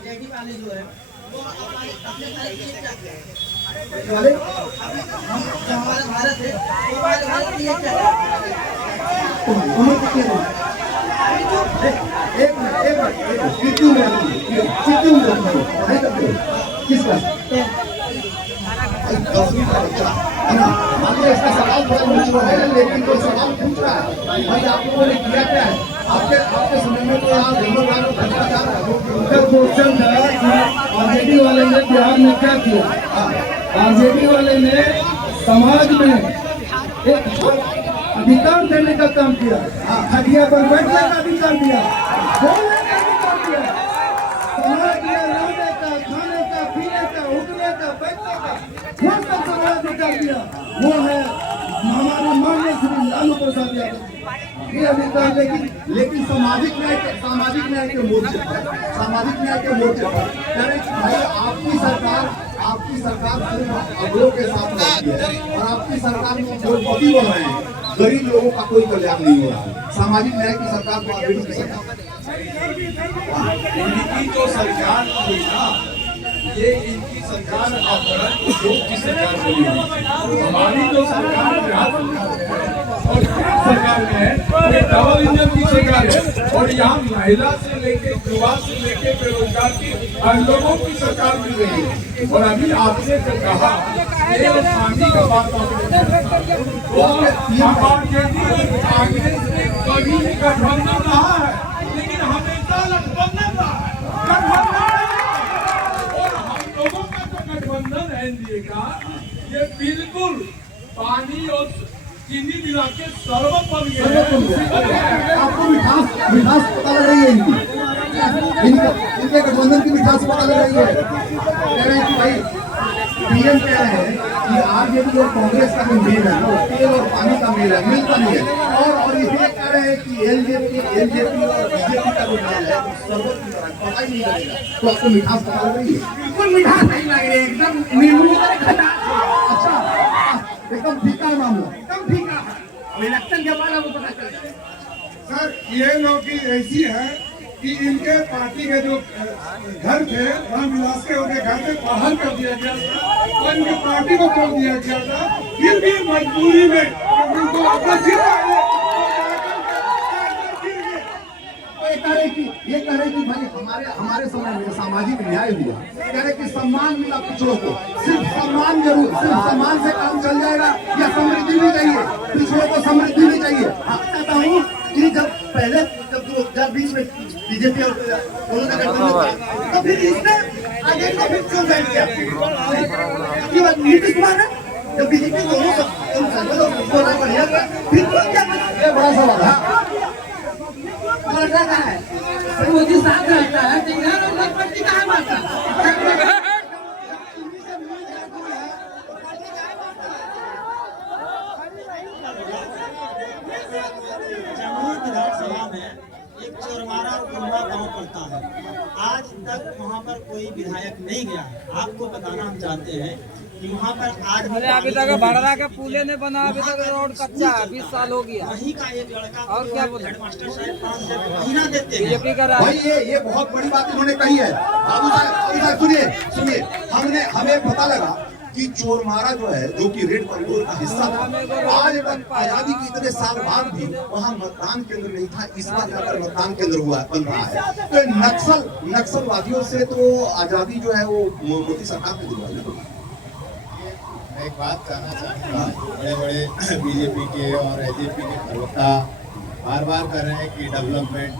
RJD वाले जो है वो अपने तरफ से क्या वाले हम जो हमारा भारत है वो हमारे भारत के लिए क्या उम्र कितने हैं? एक मिनट कितनी उम्र है तुम्हारी? पढ़ाई करते हो किस क्लास? 10वीं का बच्चा है ना? आपने इसका सवाल थोड़ा मुश्किल है लेकिन कोई सवाल पूछ रहा है भाई आप लोगों ने किया क्या है? आपके समय में तो आप हिंदुस्तान को भ्रष्टाचार उनका क्वेश्चन था कि आरजेडी वाले ने बिहार में क्या किया? आरजेडी वाले ने समाज में एक अधिकार देने का काम किया, खटिया पर बैठने का अधिकार दिया, बोलने का अधिकार दिया, समाज में रहने का, खाने का, पीने का, उठने का, बैठने का वो सब समाज अधिकार दिया। वो है हमारे माननीय श्री लालू प्रसाद यादव ये अधिकार। लेकिन सामाजिक न्याय के मोर्चे पर कह रहे कि भाई आपकी सरकार सिर्फ अगलों के साथ रहती है और आपकी सरकार में करोड़पति बन रहे हैं, गरीब लोगों का कोई कल्याण नहीं हो रहा। सामाजिक न्याय की सरकार को आरजेडी की सरकार इनकी जो सरकार थी ना, ये इनकी सरकार योग की सरकार बनी हुई। हमारी जो सरकार सरकार में है ये डबल इंजन की सरकार है और यहाँ महिला से लेके युवा से लेके बेरोजगार की हर लोगों की सरकार मिल रही है। और अभी आपने जो कहा ये शांति का बात कांग्रेस ने कभी भी गठबंधन रहा है लेकिन हमेशा गठबंधन रहा है। और हम लोगों का जो गठबंधन है एनडीए का ये बिल्कुल पानी और चीनी मिला के शरबत बन गया। आपको मिठास पता लग रही है इनके गठबंधन की मिठास पता लग रही है। कह रहे हैं कि भाई पीएम कह रहे हैं कि आरजेडी और कांग्रेस का जो मेल है वो तेल और पानी का मेल है, मिलता नहीं है। और इसलिए कह रहे हैं कि एलजेपी और बीजेपी का जो मेल है शरबत की तरह पता ही नहीं लगेगा। तो आपको मिठास पता लग रही है? बिल्कुल मिठास नहीं लग रही है, एकदम नींबू की तरह खट्टा। अच्छा एकदम फीका है मामला, एकदम ठीक है। इलेक्शन के बाद आपको पता चल जाएगा। सर ये नौकरी ऐसी है कि इनके पार्टी के जो घर थे रामविलास के उनके घर से बाहर कर दिया गया था और इनके पार्टी को तोड़ दिया गया था। फिर भी मजबूरी में उनको वापस ये कह रहे कि भाई हमारे समय में सामाजिक न्याय हुआ, कह रहे कि सम्मान मिला पिछड़ों को। सिर्फ सम्मान से काम चल जाएगा या समृद्धि भी चाहिए? पिछड़ों को समृद्धि भी चाहिए। कहता हूँ कि जब बीच में बीजेपी और दोनों का गठबंधन था तो फिर इसने आगे को फिर क्यों बैठ गया? ये बात नीतीश कुमार है जब बीजेपी दोनों बढ़िया फिर क्या? ये बड़ा सवाल है। मोदी साथ रहता है पट्टी कहाँ मारता है? विधानसभा में एक चोरमारा और कुंडा गांव पड़ता है। आज तक वहां पर कोई विधायक नहीं गया है। आपको बताना हम चाहते हैं कि वहां पर आज अभी तक भड़रा का पुले नहीं बना, अभी तक रोड कच्चा है, 20 साल हो गया। वहीं का एक लड़का और क्या बोले हेडमास्टर साहब 5,000 महीना देते हैं। बीजेपी का भाई ये बहुत बड़ी बात इन्होंने कही है। बाबू साहब सुनिए हमें पता लगा कि चोरमारा जो है जो कि रेड कॉरिडोर का हिस्सा था, आज तक आजादी के इतने साल बाद भी वहाँ मतदान केंद्र नहीं था। इस बार जाकर मतदान केंद्र बन रहा है। तो नक्सलवादियों से तो आजादी जो है वो मोदी सरकार ने दिलवाई। एक बात कहना चाहूँगा, बड़े बीजेपी के और एजेपी के प्रवक्ता बार कर रहे हैं कि डेवलपमेंट,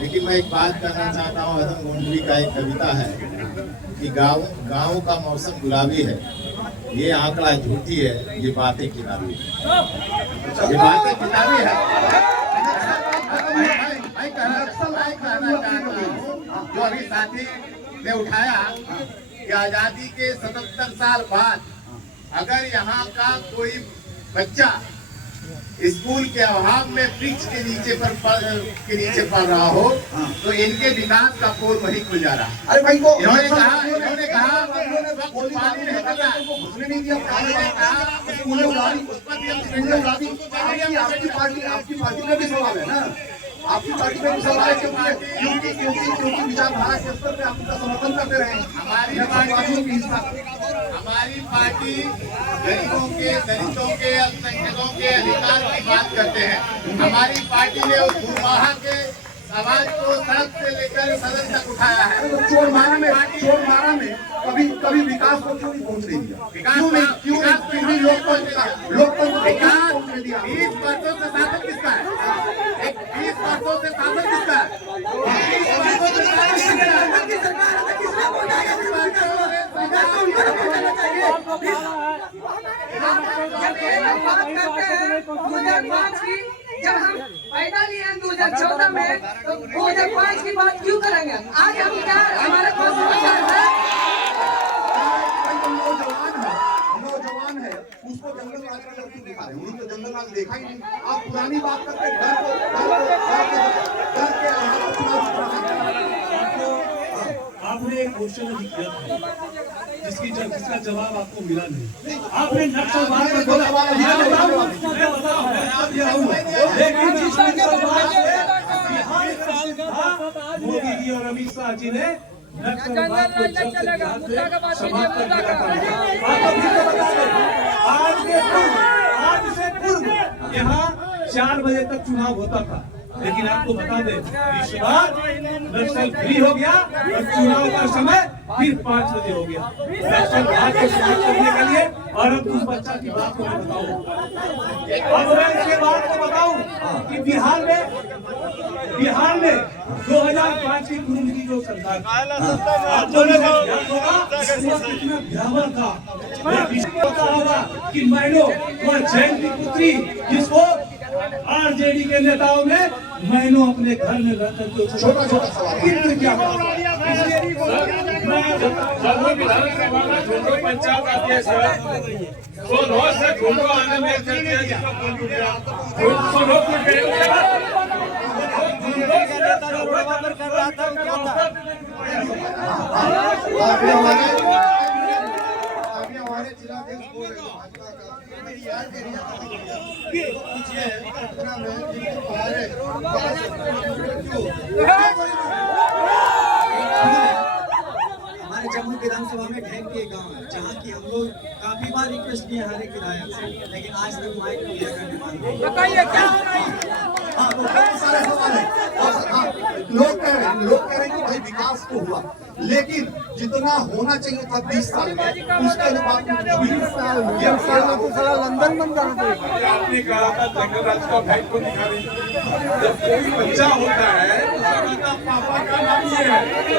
लेकिन मैं एक बात कहना चाहता हूँ। हसन गोंडवी का एक कविता है कि गाँव का मौसम गुलाबी है, ये आंकड़ा झूठी है, ये बातें किताबी है। ये बातें किताबी है। जो अभी साथी ने उठाया कि आजादी के 77 साल बाद अगर यहाँ का कोई बच्चा स्कूल के अभाव में वृक्ष के नीचे पढ़ रहा हो तो इनके विकास का पोल वही खुल जा रहा है। अरे भाई इन्होंने कहा पानी नहीं कर रहा, आपकी पार्टी का भी सवाल है ना। आपकी पार्टी में भी सवाल है क्योंकि विचारधारा के स्तर पे आप उनका समर्थन करते रहे। हमारी पार्टी गरीबों के, दलितों के, अल्पसंख्यकों के अधिकार की बात करते हैं। हमारी पार्टी ने उस भूमाहा के आवाज को सड़क से लेकर सदन तक उठाया है। तो चोरमारा में कभी विकास को क्यों नहीं पहुंचने दिया? क्यों नहीं लोकतंत्र विकास पहुंचने दिया? 20 वर्षों से शासन किसका है? 20 वर्षों से शासन किसका है? 20 वर्षों से शासन किसका है? जब हम पैदा लिए हैं 2014 में, तो 2005 की बात क्यों करेंगे? आज हम क्या, हमारे पास समाचार है? नौजवान है, उसको जंगल राज का क्यों दिखा रहे हैं? उन्होंने तो जंगल राज देखा ही नहीं। आप पुरानी बात करते आपने एक क्वेश्चन अभी किया था जिसका जवाब आपको मिला नहीं। आपने नक्सलवाद पर बोला, मोदी जी और अमित शाह जी ने नक्सलवाद को जड़ से समाप्त कर दिया था। आज से पूर्व यहाँ 4 बजे तक चुनाव होता था, लेकिन आपको बता दें इस बार नक्सल फ्री हो गया और चुनाव का समय फिर 5 बजे हो गया नक्सलवाद को समाप्त करने के लिए। और अब उस बच्चा की बात को मैं बताऊं, अब मैं इसके बात को बताऊं कि बिहार में 2005 की पूर्व की जो सरकार आपको कितना गिरावट था। पता होगा कि मैनो वह जैन की पुत्री जिसको आरजेडी के नेताओं ने महीनों अपने घर में रहकर के छोटा सवाल क्या पंचायत आती है सर, तो रोज से झुंडो आने में हमारे जिलाध्यक्ष बोल रहे हैं भाजपा हमारे जम्मू विधानसभा में ढेर के गांव है जहाँ की हम लोग काफी बार रिक्वेस्ट किए हर एक विधायक से, लेकिन आज तक माइक पूरा करने वाले बताइए क्या हो रहा है? बहुत सारे सवाल है। लोग कह रहे हैं कि भाई विकास तो हुआ, लेकिन जितना होना चाहिए था 20 साल में उसके अनुपात में 20 साल लंदन बन जाना चाहिए। आपने कहा था जंगल राज का भाई को निकालें। जब कोई बच्चा होता है तो पापा का नाम ही है,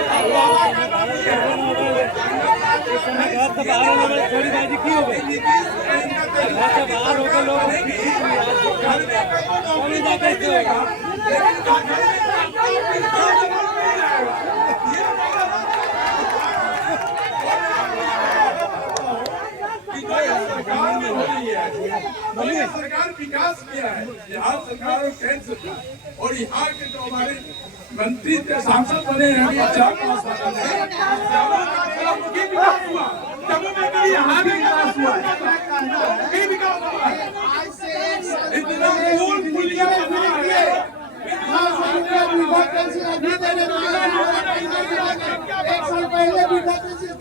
पापा का नाम ही है। थोड़ी बाजी की हो गई बाहर हो गए सरकार विकास किया है, बिहार सरकार और केंद्र सरकार, और यहाँ के जो हमारे मंत्री थे, सांसद बने हैं, विकास हुआ, जम्मू में भी यहाँ भी विकास हुआ, भी विकास हुआ, इतना पुल पुलिया बना है, एक साल पहले वृद्धा पेंशन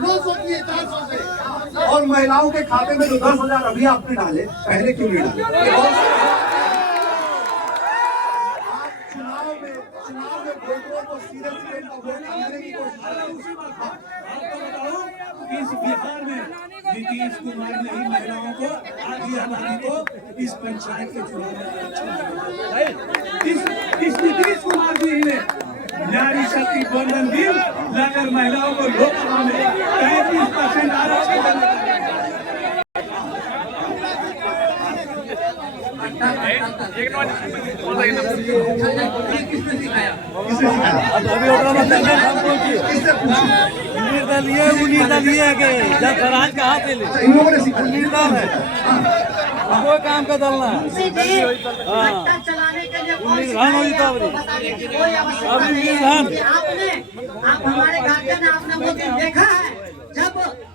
900 की 400 से, और महिलाओं के खाते में जो 10,000 अभी आपने डाले, पहले क्यों नहीं डाले? चुनाव में वोटरों को सीधे वोट देने की कोशिश। इस बिहार में नीतीश कुमार ने ही महिलाओं को आधी आबादी को इस पंचायत के चुनाव में इस नीतीश कुमार जी ने नारी शक्ति बंधन बिल लाकर महिलाओं को लोकसभा में 35% आरक्षण स्वराज का हाथ वो काम का दलना चलाने के लिए आप हमारे गार्जियन आपने वो दिन देखा है जब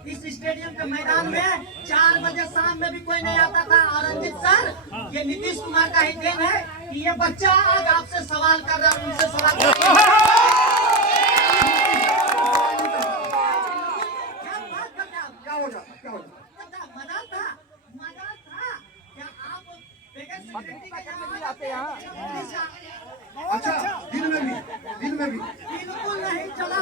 इस स्टेडियम के मैदान में 4 बजे शाम में भी कोई नहीं आता था। और रंजित सर, ये नीतीश कुमार का ही देन है कि ये बच्चा आज आपसे सवाल कर रहा है, उनसे सवाल कर रहा है। क्या हो जाता, क्या हो जाता? मजा था क्या आप अच्छा, दिन में भी बिल्कुल नहीं चला।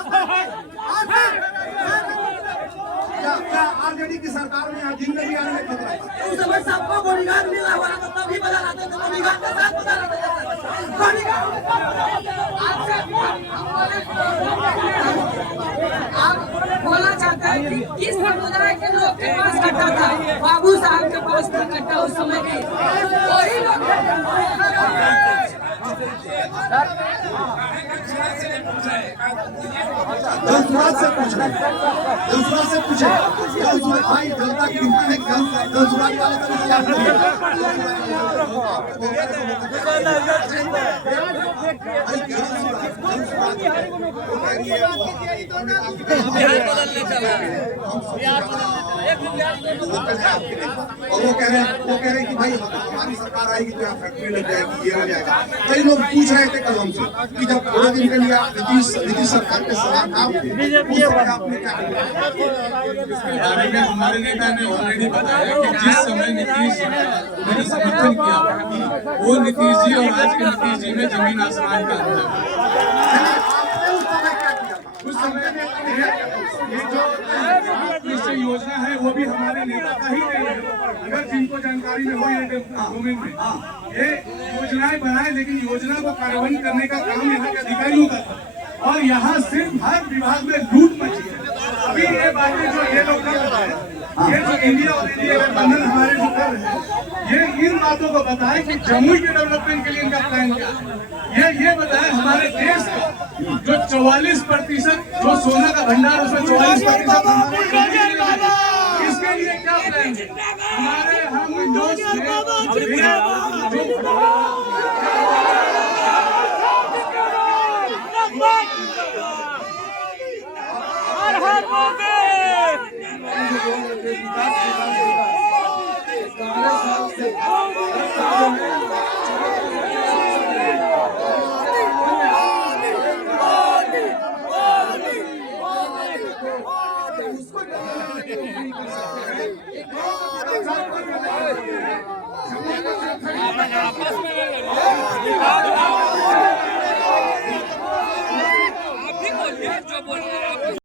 क्या आरजेडी की सरकार में यहाँ दिन में भी आने में खतरा है? उस समय सबको बॉडीगार्ड मिला हुआ था, तभी बदल आते थे, बॉडीगार्ड के साथ बदल आते थे। बॉडीगार्ड आप बोलना चाहते हैं कि किस समुदाय के लोग के पास कट्टा था? बाबू साहब के पास था कट्टा उस समय की, वही लोग जनसुराज से पूछे, जनसुराज भाई जनता की हिम्मत है, जनसुराज वाले का भी जवाब नहीं और वो कह रहे कि भाई हमारी सरकार आएगी तो यहाँ फैक्ट्री लग जाएगी, ये हो जाएगा। कई लोग पूछ रहे थे कल हमसे कि जब थोड़े दिन के लिए नीतीश सरकार के सलाहकार थे, आपने क्या किया? हमारे नेता ने ऑलरेडी बताया कि जिस समय नीतीश मैंने समर्थन किया, वो नीतीश जी और आज के नीतीश जी में जमीन आसमान का अंतर है। उस समय ये जो योजना है वो भी हमारे नेता का ही नहीं है। अगर जिनको जानकारी में हो ये डोमेन में ये योजनाएं बनाए, लेकिन योजना को कार्यान्वयन करने का काम यहाँ के अधिकारियों का था। और यहाँ सिर्फ हर विभाग में लूट मची है। अभी ये बातें जो ये लोग कर रहे हैं, ये जो इंडिया और इंडिया गठबंधन हमारे जो कर रहे हैं, ये इन बातों को बताएं कि जमुई के डेवलपमेंट के लिए इनका प्लान क्या है। ये बताएं हमारे देश का जो 44% जो सोना का भंडार, उसमें 44% इसके लिए क्या प्लान है। हमारे हम